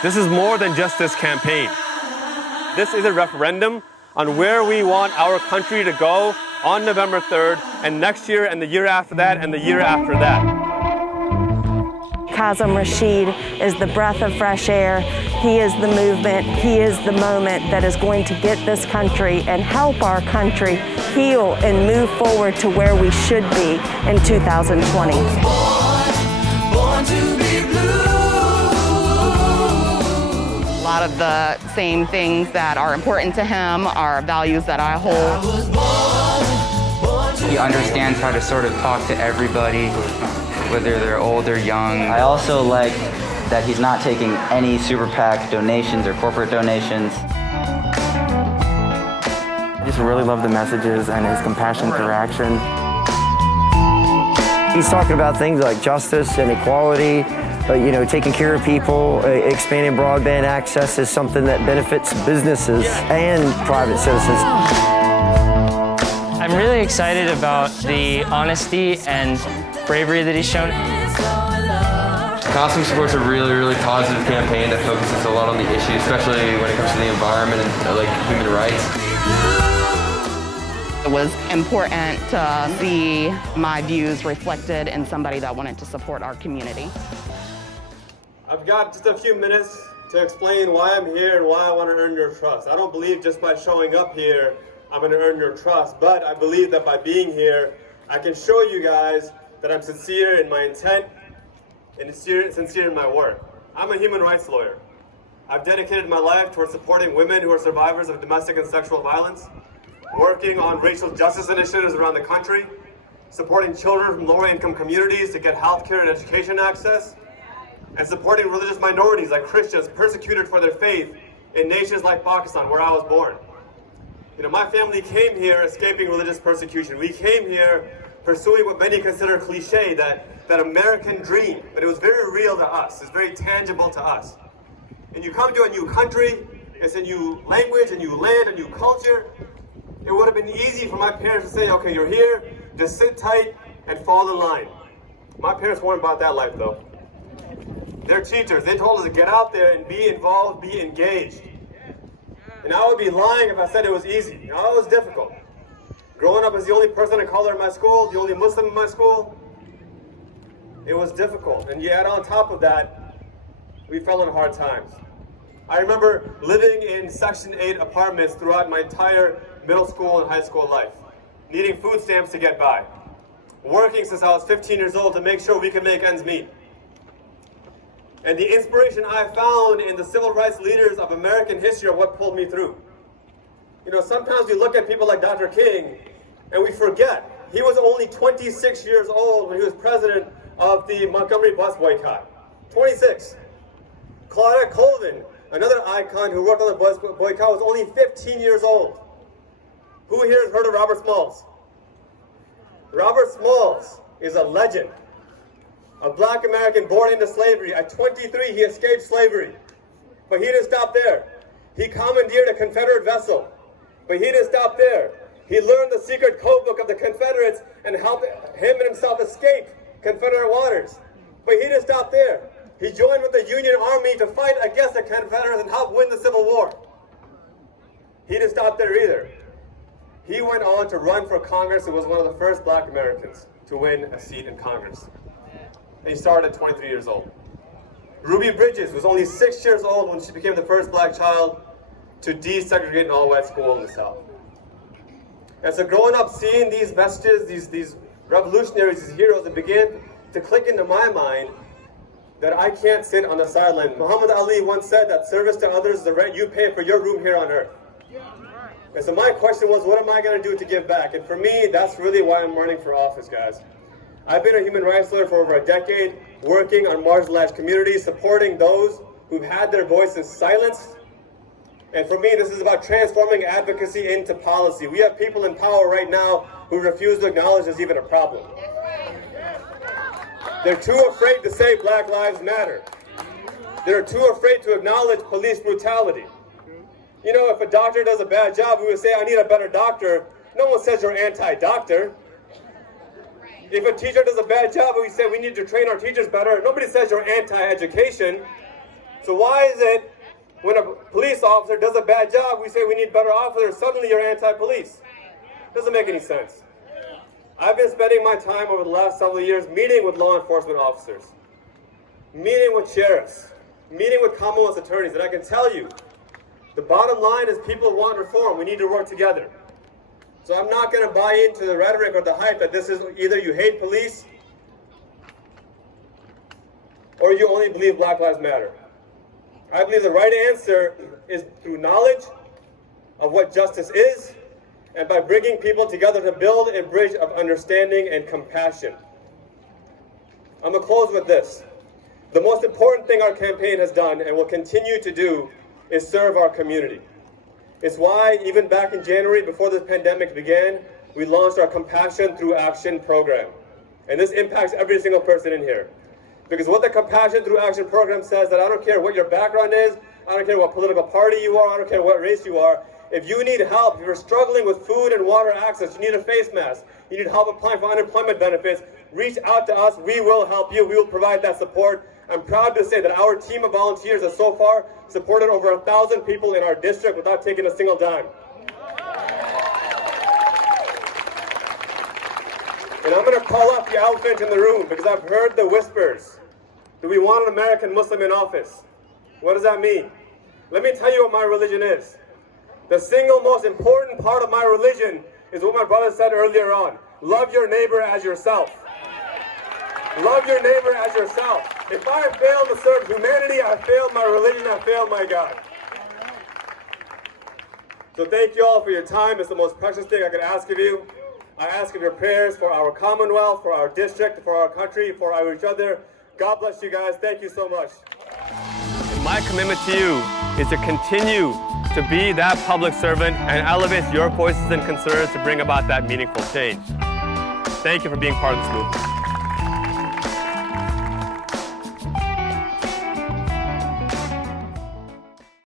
This is more than just this campaign. This is a referendum on where we want our country to go on November 3rd, and next year, and the year after that, and the year after that. Qasim Rashid is the breath of fresh air. He is the movement. He is the moment that is going to get this country and help our country heal and move forward to where we should be in 2020. Born to be blue. A lot of the same things that are important to him are values that I hold. He understands how to sort of talk to everybody, whether they're old or young. I also like that he's not taking any super PAC donations or corporate donations. I just really love the messages and his compassion for action. He's talking about things like justice and equality, taking care of people, expanding broadband access is something that benefits businesses and private citizens. I'm really excited about the honesty and bravery that he's shown. Qasim supports a really, really positive campaign that focuses a lot on the issue, especially when it comes to the environment and human rights. It was important to see my views reflected in somebody that wanted to support our community. I've got just a few minutes to explain why I'm here and why I want to earn your trust. I don't believe just by showing up here I'm going to earn your trust, but I believe that by being here I can show you guys that I'm sincere in my intent and sincere in my work. I'm a human rights lawyer. I've dedicated my life towards supporting women who are survivors of domestic and sexual violence, working on racial justice initiatives around the country, supporting children from lower income communities to get healthcare and education access, and supporting religious minorities like Christians persecuted for their faith in nations like Pakistan, where I was born. My family came here escaping religious persecution. We came here pursuing what many consider cliche, that American dream, but it was very real to us. It's very tangible to us. And you come to a new country, it's a new language, a new land, a new culture. It would have been easy for my parents to say, okay, you're here, just sit tight and fall in line. My parents weren't about that life though. They're teachers. They told us to get out there and be involved, be engaged. And I would be lying if I said it was easy. It was difficult. Growing up as the only person of color in my school, the only Muslim in my school, it was difficult. And yet on top of that, we fell in hard times. I remember living in Section 8 apartments throughout my entire middle school and high school life, needing food stamps to get by, working since I was 15 years old to make sure we could make ends meet. And the inspiration I found in the civil rights leaders of American history are what pulled me through. Sometimes we look at people like Dr. King and we forget he was only 26 years old when he was president of the Montgomery bus boycott. 26. Claudette Colvin, another icon who worked on the bus boycott, was only 15 years old. Who here has heard of Robert Smalls? Robert Smalls is a legend. A black American born into slavery. At 23, he escaped slavery. But he didn't stop there. He commandeered a Confederate vessel. But he didn't stop there. He learned the secret code book of the Confederates and helped him and himself escape Confederate waters. But he didn't stop there. He joined with the Union Army to fight against the Confederates and help win the Civil War. He didn't stop there either. He went on to run for Congress and was one of the first black Americans to win a seat in Congress. And he started at 23 years old. Ruby Bridges was only 6 years old when she became the first black child to desegregate an all-white school in the South. And so growing up, seeing these vestiges, these revolutionaries, these heroes, it began to click into my mind that I can't sit on the sideline. Muhammad Ali once said that service to others is the rent you pay for your room here on earth. And so my question was, what am I going to do to give back? And for me, that's really why I'm running for office, guys. I've been a human rights lawyer for over a decade, working on marginalized communities, supporting those who've had their voices silenced. And for me, this is about transforming advocacy into policy. We have people in power right now who refuse to acknowledge there's even a problem. They're too afraid to say Black Lives Matter. They're too afraid to acknowledge police brutality. If a doctor does a bad job, we would say, I need a better doctor. No one says you're anti-doctor. If a teacher does a bad job, we say we need to train our teachers better. Nobody says you're anti-education. So why is it when a police officer does a bad job, we say we need better officers, suddenly you're anti-police? Doesn't make any sense. I've been spending my time over the last several years meeting with law enforcement officers, meeting with sheriffs, meeting with Commonwealth attorneys, and I can tell you, the bottom line is people want reform. We need to work together. So I'm not going to buy into the rhetoric or the hype that this is either you hate police or you only believe Black Lives Matter. I believe the right answer is through knowledge of what justice is and by bringing people together to build a bridge of understanding and compassion. I'm going to close with this. The most important thing our campaign has done and will continue to do is serve our community. It's why even back in January, before this pandemic began, we launched our Compassion Through Action program. And this impacts every single person in here. Because what the Compassion Through Action program says, that I don't care what your background is, I don't care what political party you are, I don't care what race you are, if you need help, if you're struggling with food and water access, you need a face mask, you need help applying for unemployment benefits, reach out to us, we will help you, we will provide that support. I'm proud to say that our team of volunteers has so far supported over 1,000 people in our district without taking a single dime. And I'm going to call up the elephant in the room because I've heard the whispers. Do we want an American Muslim in office? What does that mean? Let me tell you what my religion is. The single most important part of my religion is what my brother said earlier on. Love your neighbor as yourself. Love your neighbor as yourself. If I have failed to serve humanity, I failed my religion, I failed my God. So thank you all for your time. It's the most precious thing I could ask of you. I ask of your prayers for our Commonwealth, for our district, for our country, for each other. God bless you guys. Thank you so much. My commitment to you is to continue to be that public servant and elevate your voices and concerns to bring about that meaningful change. Thank you for being part of this movement.